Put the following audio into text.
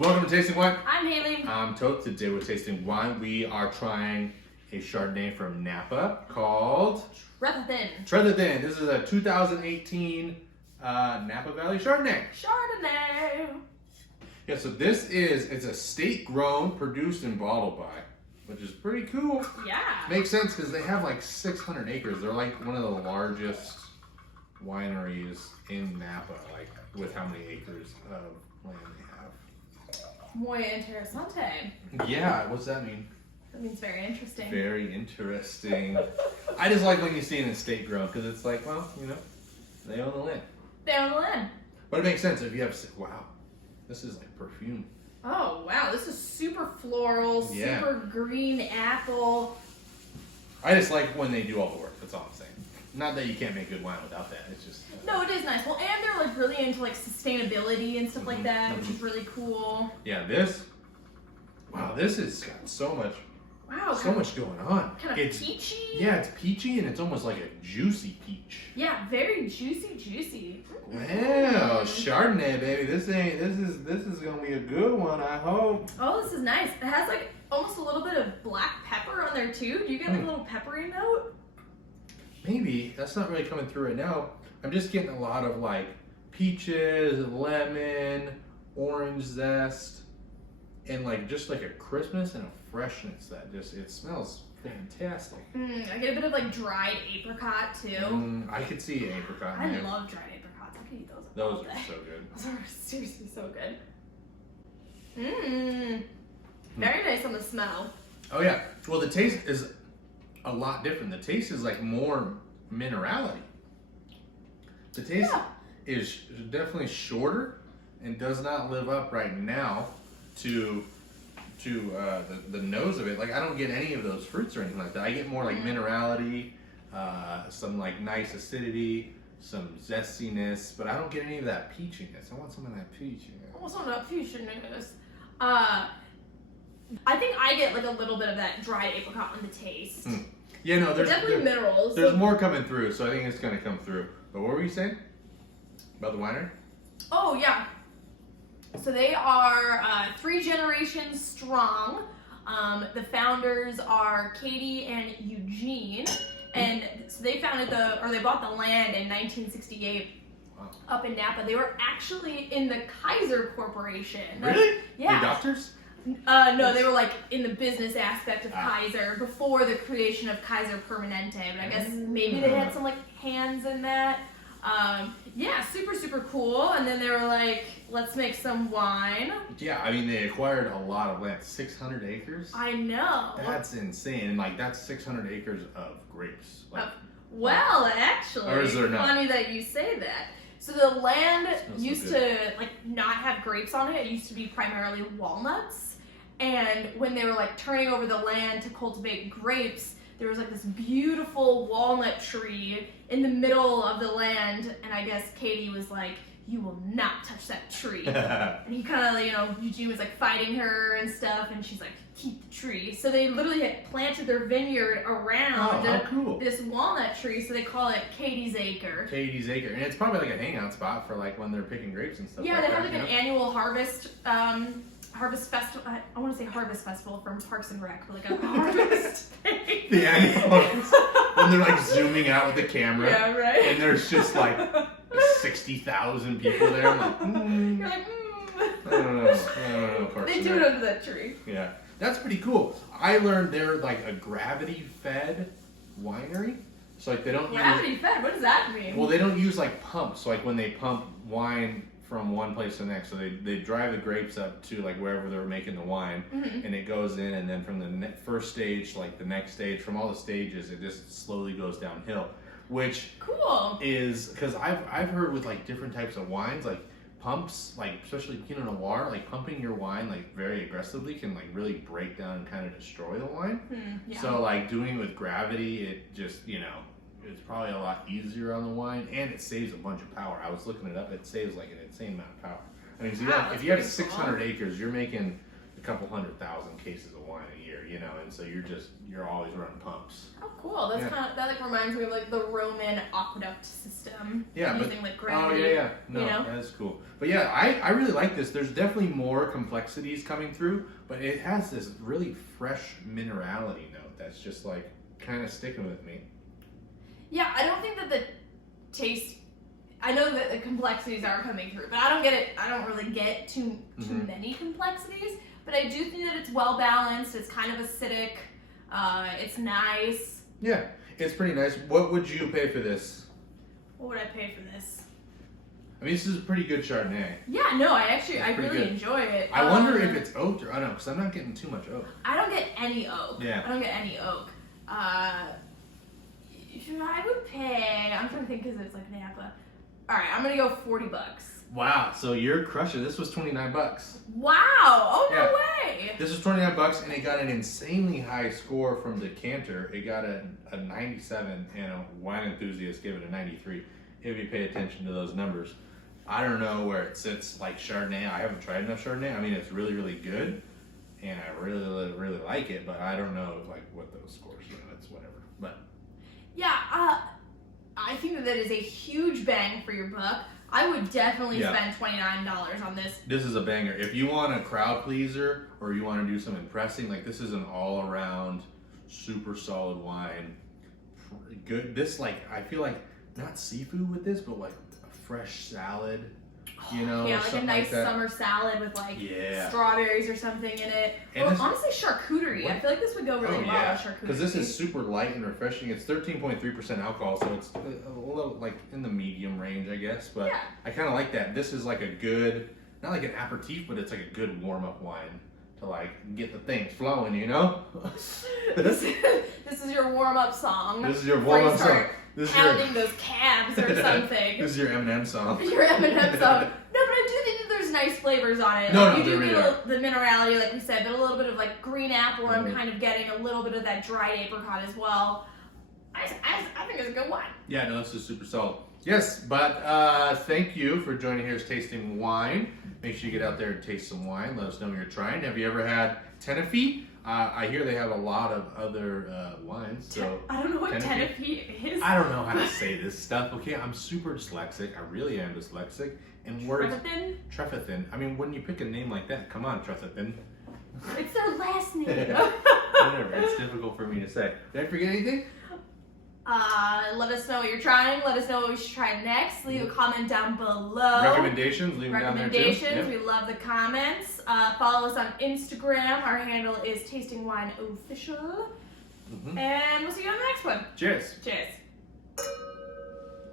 Welcome to Tasting Wine. I'm Haley. I'm Toth. Today we're tasting wine. We are trying a Chardonnay from Napa called Trefethen. Trefethen. This is a 2018 Napa Valley Chardonnay. Chardonnay. Yeah, so it's a state grown, produced and bottled by, which is pretty cool. Yeah. Makes sense because they have like 600 acres. They're like one of the largest wineries in Napa, like with how many acres of land they have. Muy interesante. Yeah, what's that mean? That means very interesting. Very interesting. I just like when you see an estate grown because it's like, well, you know, they own the land. They own the land. But it makes sense if you have, wow, this is like perfume. Oh, wow. This is super floral, super green apple. I just like when they do all the work. That's all I'm saying. Not that you can't make good wine without that. It's just. No, it is nice. Well, and they're like really into like sustainability and stuff like that, which is really cool. Yeah, this has got so much. Wow. So much going on. Kind of peachy. Yeah, it's peachy and it's almost like a juicy peach. Yeah, very juicy. Wow, Chardonnay, baby. This is gonna be a good one, I hope. Oh, this is nice. It has like almost a little bit of black pepper on there too. Do you get like a little peppery note? Maybe. That's not really coming through right now. I'm just getting a lot of like peaches, lemon, orange zest, and like just like a crispness and a freshness that just, it smells fantastic. I get a bit of like dried apricot too. I could see an apricot in I there. love dried apricots. I could eat those. Those all are day. so good. Those are seriously so good. Very nice on the smell. Oh yeah. Well, the taste is a lot different. The taste is like more minerality. The taste is definitely shorter and does not live up right now to the nose of it. Like I don't get any of those fruits or anything like that. I get more like minerality, some like nice acidity, some zestiness, but I don't get any of that peachiness. I want some of that peachiness. I want some of that peachiness. I think I get like a little bit of that dried apricot in the taste. Yeah, no, there's definitely minerals. There's more coming through, so I think it's gonna come through. But what were you saying about the winery? Oh yeah. So they are 3 generations strong. The founders are Katie and Eugene, and so they bought the land in 1968 up in Napa. They were actually in the Kaiser Corporation. Really? Yeah. The doctors? No, they were like in the business aspect of Kaiser before the creation of Kaiser Permanente. But I guess maybe they had some like hands in that. Yeah, super cool. And then they were like, let's make some wine. Yeah, I mean they acquired a lot of land, 600 acres. I know. That's insane, and like that's 600 acres of grapes. Like, well, actually, or is there not? Funny that you say that. So the land used to like not have grapes on it. It used to be primarily walnuts. And when they were like turning over the land to cultivate grapes, there was like this beautiful walnut tree in the middle of the land. And I guess Katie was like, you will not touch that tree. And he kind of, you know, Eugene was like fighting her and stuff. And she's like, keep the tree. So they literally had planted their vineyard around this walnut tree. So they call it Katie's Acre. Katie's Acre. And it's probably like a hangout spot for like when they're picking grapes and stuff. Yeah, they have like an annual harvest festival. I want to say harvest festival from Parks and Rec, but like a harvest. The annual harvest. When they're like zooming out with the camera. Yeah, right. And there's just like 60,000 people there. I'm like, You're like, I don't know. Parks They do it under that tree. Yeah, that's pretty cool. I learned they're like a gravity-fed winery. So like they don't gravity-fed. What does that mean? Well, they don't use like pumps. So like when they pump wine from one place to the next, so they drive the grapes up to like wherever they're making the wine, and it goes in, and then from the first stage to like the next stage, from all the stages, it just slowly goes downhill. Which is because I've heard with like different types of wines, like pumps, like especially Pinot Noir, like pumping your wine like very aggressively can like really break down and kind of destroy the wine. So like doing it with gravity, it just, you know, it's probably a lot easier on the wine, and it saves a bunch of power. I was looking it up; it saves like an insane amount of power. I mean, so if you have 600 acres, you're making a couple 100,000 cases of wine a year, and so you're always running pumps. Oh, cool. That's that like reminds me of like the Roman aqueduct system. Yeah, using like gravity. Oh yeah. No, that's cool. But yeah, I really like this. There's definitely more complexities coming through, but it has this really fresh minerality note that's just like kind of sticking with me. Yeah, I don't think that the taste. I know that the complexities are coming through, but I don't get it. I don't really get too many complexities. But I do think that it's well balanced. It's kind of acidic. It's nice. Yeah, it's pretty nice. What would you pay for this? What would I pay for this? I mean, this is a pretty good Chardonnay. Yeah, no, I really good. enjoy it. I wonder if it's oaked or I don't know, because I'm not getting too much oak. I don't get any oak. Yeah. I don't get any oak. I would pay. I'm trying to think because it's like Napa. All right, I'm gonna go $40. Wow, so you're crushing. This was $29. Wow! Oh no Yeah. way! This was $29, and it got an insanely high score from Decanter. It got a 97, and a wine enthusiast gave it a 93. If you pay attention to those numbers, I don't know where it sits like Chardonnay. I haven't tried enough Chardonnay. I mean, it's really, really good, and I really, really, really like it. But I don't know like what those scores. It's whatever. But yeah, I think that is a huge bang for your buck. I would definitely spend $29 on this. This is a banger. If you want a crowd pleaser or you want to do some impressing, like this is an all-around super solid wine. Good. This I feel like not seafood with this, but like a fresh salad. Yeah, like a nice like summer salad with strawberries or something in it. And or honestly, charcuterie. I feel like this would go really well with charcuterie. Because this is super light and refreshing. It's 13.3% alcohol, so it's a little like in the medium range, I guess. But I kind of like that. This is like a good, not like an aperitif, but it's like a good warm-up wine to like get the things flowing, This is your warm-up song. This is your warm-up song. This is pounding those calves or something. This is your M&M song. Your M&M song. No, but I do think that there's nice flavors on it. No, you do really get the minerality, like we said, but a little bit of like green apple. I'm kind of getting a little bit of that dried apricot as well. I think it's a good wine. Yeah, no, this is super solid. Yes, but thank you for joining Here's Tasting Wine. Make sure you get out there and taste some wine. Let us know what you're trying. Have you ever had Tenerife? I hear they have a lot of other wines. So I don't know what Tenerife is. I don't know how to say this stuff. Okay, I'm super dyslexic. I really am dyslexic. And words. Trefethen? Trefethen. I mean, when you pick a name like that, come on, Trefethen. It's their last name. Whatever. It's difficult for me to say. Did I forget anything? Let us know what you're trying. Let us know what we should try next. Leave a comment down below. Recommendations, leave them down there too. Recommendations, we love the comments. Follow us on Instagram. Our handle is Tasting Wine Official. And we'll see you on the next one. Cheers. Cheers.